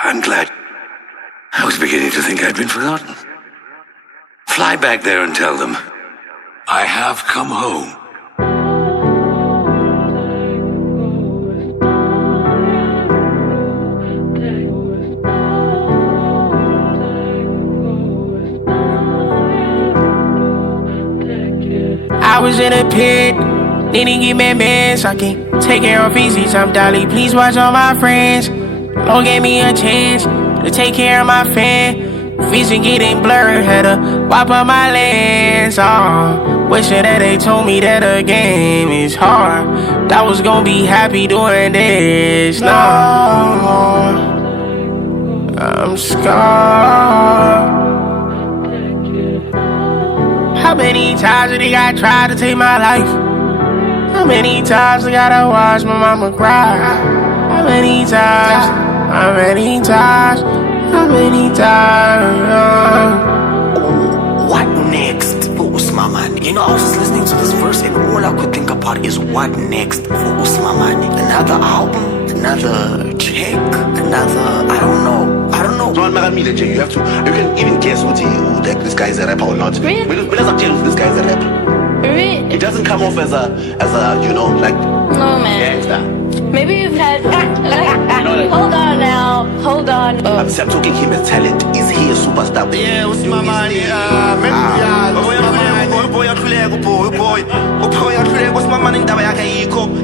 I'm glad. I was beginning to think I'd been forgotten. Fly back there and tell them, I have come home. I was in a pit, needing get my man so I can take care of feces. I'm Dolly, please watch all my friends. Lord gave me a chance to take care of my fan. Vision getting blurred, had to wipe up my lens. Oh, wishing that they told me that the game is hard. I was gonna be happy doing this. No, I'm scarred. How many times did I try to take my life? How many times I gotta watch my mama cry? How many times? How many times? How many times? What next for Usimamane? You know, I was just listening to this verse and all I could think about is what next for Usimamane? Another album? Another check? Another, I don't know. John Maramile, you have to, you can even guess who this guy is a rapper or not. Really? When does James this guy is a rapper? Really? He doesn't come off as a you know, like No, man. gangster. Maybe you've had. Hold on now. Hold on. I'm talking him as talent. Is he a superstar? Yeah, Usimamane,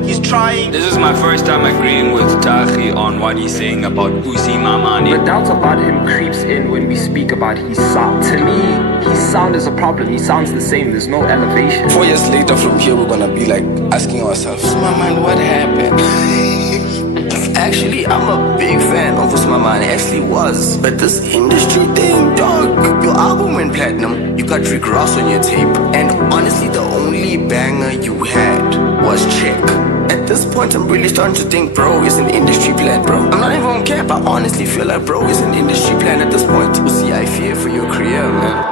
he's trying. This is my first time agreeing with Tahi on what he's saying about Usimamane. The doubt about him creeps in when we speak about his sound. To me, his sound is a problem. He sounds the same. There's no elevation. 4 years later from here, we're gonna be like asking ourselves, Usimamane, what happened? Actually, I'm a big fan of Usimamane, actually was. But this industry thing, dog, your album went platinum, you got Rick Ross on your tape, and honestly, the only banger you had was Check. At this point, I'm really starting to think bro is an industry plan, bro. I'm not even gonna cap, I honestly feel like bro is an industry plan at this point. See, I fear for your career, man.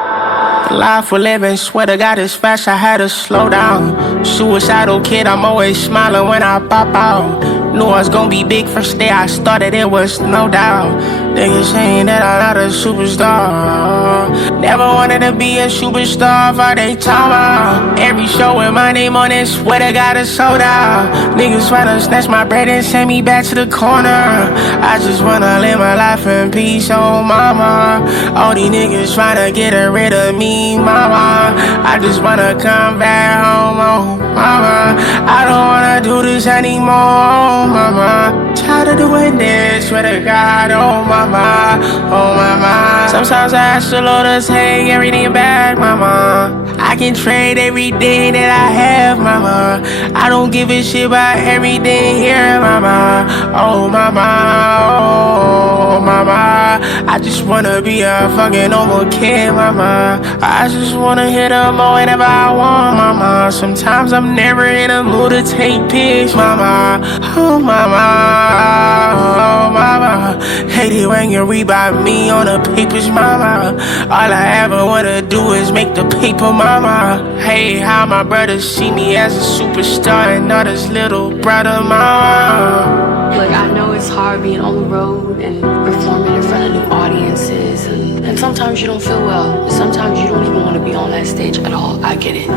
Life for living, swear to God it's fast, I had to slow down. Suicidal kid, I'm always smiling when I pop out. Knew I was gonna be big first day I started, it was no doubt. Niggas saying that I'm not a superstar. Never wanted to be a superstar, for they talk about. Every show with my name on it, swear to God it's sold out. Niggas tryna snatch my bread and send me back to the corner. I just wanna live my life in peace, oh mama. All these niggas tryna get rid of me, mama. I just wanna come back home, oh mama. I don't wanna do this anymore, mama. Tired of doing this, swear to God, oh mama, oh mama. Sometimes I ask the Lord to take everything back, mama. I can trade everything that I have, mama. I don't give a shit about everything here, mama. Oh mama, oh mama. I just wanna be a fucking normal kid, mama. I just wanna hit a mo whenever I want, mama. Sometimes I'm never in a mood to take pics, mama. Oh mama, oh mama. Hate it when you read about me on the papers, mama. All I ever wanna do is make the paper, mama. Hey, how my brothers see me as a superstar and not his little brother, mama. Look, I know it's hard being on the road and performing in front of new audiences, and sometimes you don't feel well. Sometimes you don't even want to be on that stage at all. I get it.